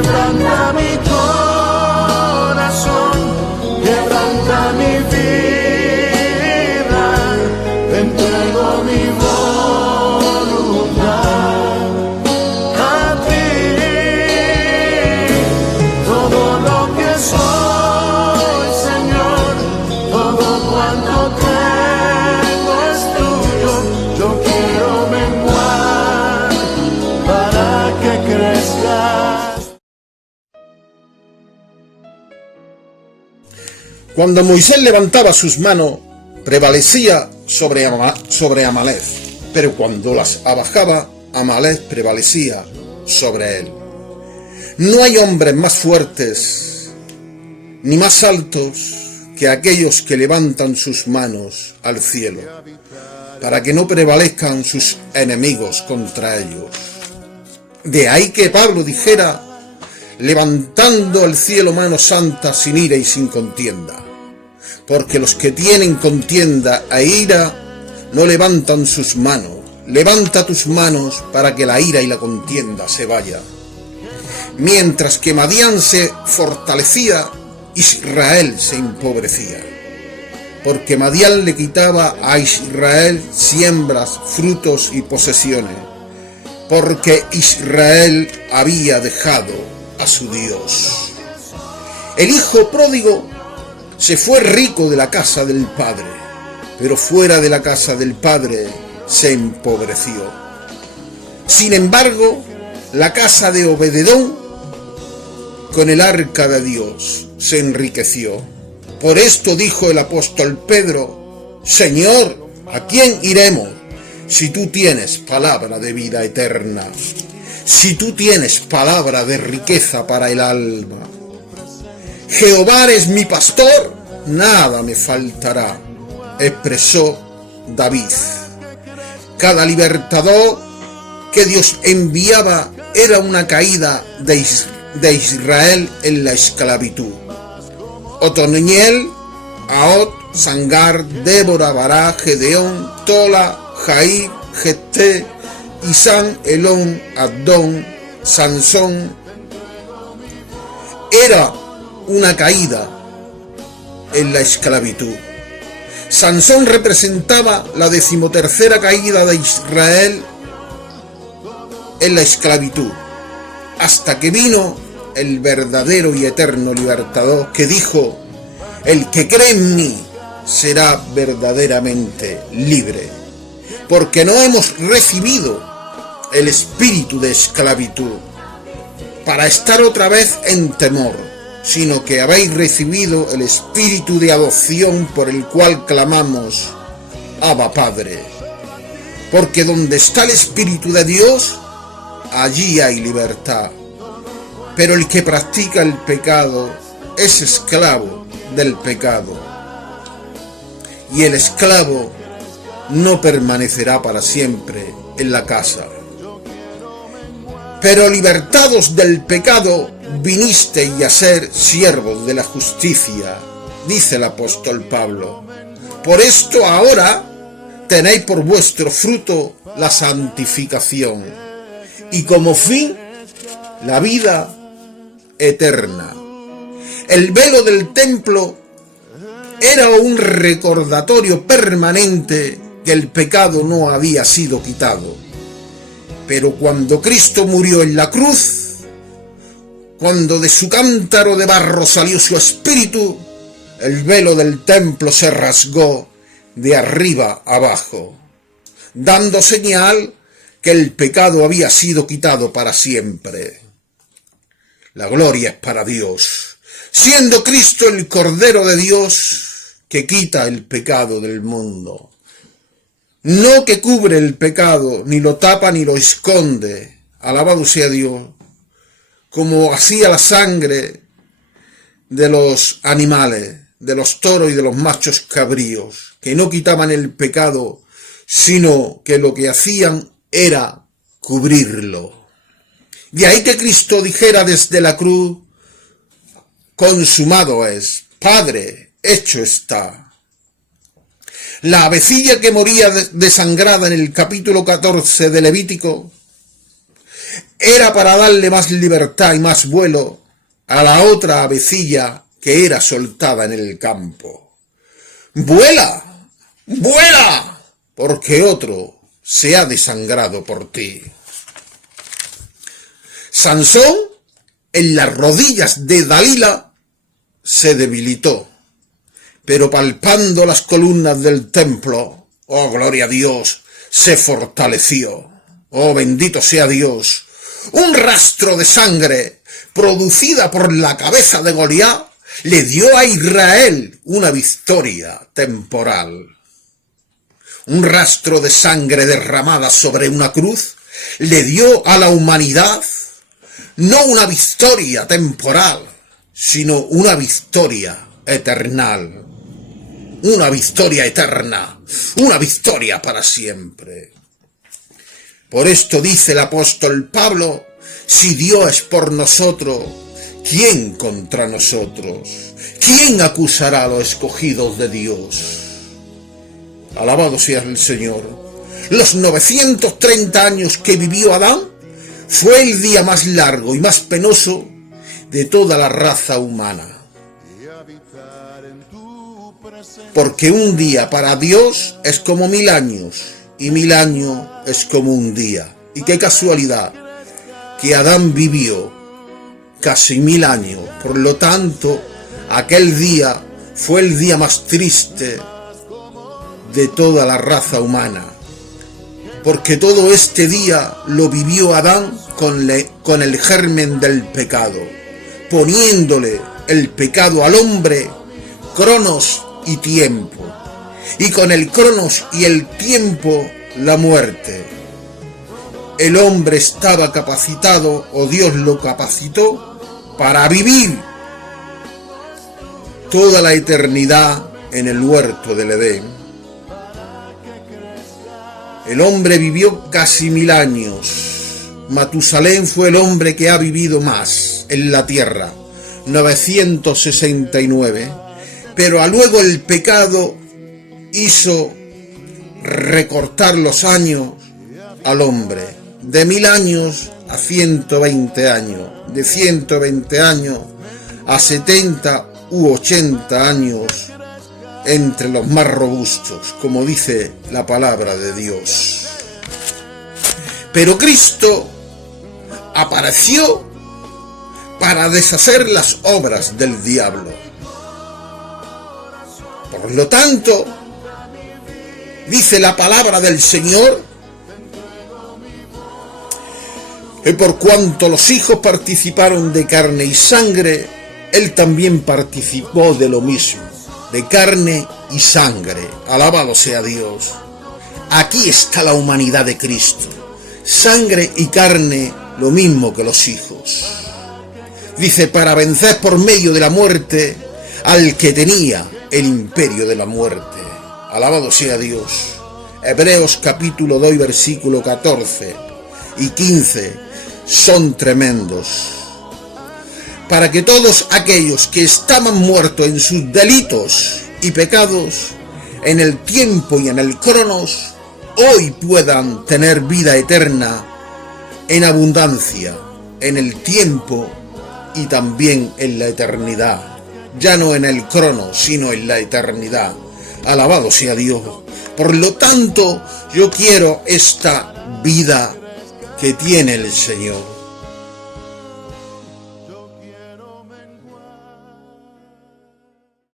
quebranta mi corazón, quebranta mi vida, te entrego mi voluntad a ti. Todo lo que soy, Señor, todo cuanto tengo es tuyo. Yo quiero menguar para que crezcas. Cuando Moisés levantaba sus manos, prevalecía sobre Amalek, pero cuando las abajaba, Amalek prevalecía sobre él. No hay hombres más fuertes ni más altos que aquellos que levantan sus manos al cielo, para que no prevalezcan sus enemigos contra ellos. De ahí que Pablo dijera, levantando al cielo manos santas sin ira y sin contienda, porque los que tienen contienda e ira no levantan sus manos. Levanta tus manos para que la ira y la contienda se vaya. Mientras que Madián se fortalecía, Israel se empobrecía, porque Madián le quitaba a Israel siembras, frutos y posesiones, porque Israel había dejado a su Dios. El hijo pródigo se fue rico de la casa del padre, pero fuera de la casa del padre se empobreció. Sin embargo, la casa de Obededón con el arca de Dios se enriqueció. Por esto dijo el apóstol Pedro, Señor, ¿a quién iremos si tú tienes palabra de vida eterna? Si tú tienes palabra de riqueza para el alma. Jehová es mi pastor, nada me faltará, expresó David. Cada libertador que Dios enviaba era una caída de Israel en la esclavitud. Otoniel, Ahot, Sangar, Débora, Bará, Gedeón, Tola, Jair, Jefté, Isán, Elón, Abdón, Sansón. Era una caída en la esclavitud. Sansón representaba la 13ª caída de Israel en la esclavitud, hasta que vino el verdadero y eterno libertador que dijo, el que cree en mí será verdaderamente libre, porque no hemos recibido el espíritu de esclavitud para estar otra vez en temor, sino que habéis recibido el espíritu de adopción por el cual clamamos, Abba Padre. Porque donde está el espíritu de Dios, allí hay libertad. Pero el que practica el pecado es esclavo del pecado. Y el esclavo no permanecerá para siempre en la casa. Pero libertados del pecado, vinisteis a ser siervos de la justicia, dice el apóstol Pablo. Por esto ahora tenéis por vuestro fruto la santificación, y como fin la vida eterna. El velo del templo era un recordatorio permanente que el pecado no había sido quitado. Pero cuando Cristo murió en la cruz, cuando de su cántaro de barro salió su espíritu, el velo del templo se rasgó de arriba abajo, dando señal que el pecado había sido quitado para siempre. La gloria es para Dios, siendo Cristo el Cordero de Dios que quita el pecado del mundo. No que cubre el pecado, ni lo tapa ni lo esconde, alabado sea Dios, como hacía la sangre de los animales, de los toros y de los machos cabríos, que no quitaban el pecado, sino que lo que hacían era cubrirlo. De ahí que Cristo dijera desde la cruz, consumado es, Padre, hecho está. La avecilla que moría desangrada en el capítulo 14 de Levítico era para darle más libertad y más vuelo a la otra avecilla que era soltada en el campo. ¡Vuela! ¡Vuela! Porque otro se ha desangrado por ti. Sansón, en las rodillas de Dalila, se debilitó, pero palpando las columnas del templo, oh gloria a Dios, se fortaleció. Oh bendito sea Dios. Un rastro de sangre producida por la cabeza de Goliat le dio a Israel una victoria temporal. Un rastro de sangre derramada sobre una cruz le dio a la humanidad no una victoria temporal, sino una victoria eternal. Una victoria eterna, una victoria para siempre. Por esto dice el apóstol Pablo: si Dios es por nosotros, ¿quién contra nosotros? ¿Quién acusará a los escogidos de Dios? Alabado sea el Señor. Los 930 años que vivió Adán fue el día más largo y más penoso de toda la raza humana. Porque un día para Dios es como 1000 años, y 1000 años es como un día. Y qué casualidad que Adán vivió casi 1000 años. Por lo tanto, aquel día fue el día más triste de toda la raza humana. Porque todo este día lo vivió Adán con el germen del pecado, poniéndole el pecado al hombre, cronos y tiempo, y con el cronos y el tiempo la muerte. El hombre estaba capacitado, o Dios lo capacitó, para vivir toda la eternidad en el huerto del Edén. El hombre vivió casi 1000 años. Matusalén fue el hombre que ha vivido más en la tierra, 969. Pero luego el pecado hizo recortar los años al hombre, de 1000 años a 120 años, de 120 años a 70 u 80 años entre los más robustos, como dice la palabra de Dios. Pero Cristo apareció para deshacer las obras del diablo. Por lo tanto, dice la palabra del Señor, que por cuanto los hijos participaron de carne y sangre, Él también participó de lo mismo, de carne y sangre. Alabado sea Dios. Aquí está la humanidad de Cristo. Sangre y carne, lo mismo que los hijos. Dice, para vencer por medio de la muerte al que tenía el imperio de la muerte. Alabado sea Dios. Hebreos capítulo 2, versículo 14 y 15 son tremendos. Para que todos aquellos que estaban muertos en sus delitos y pecados, en el tiempo y en el cronos, hoy puedan tener vida eterna en abundancia, en el tiempo y también en la eternidad. Ya no en el crono, sino en la eternidad. Alabado sea Dios. Por lo tanto, yo quiero esta vida que tiene el Señor.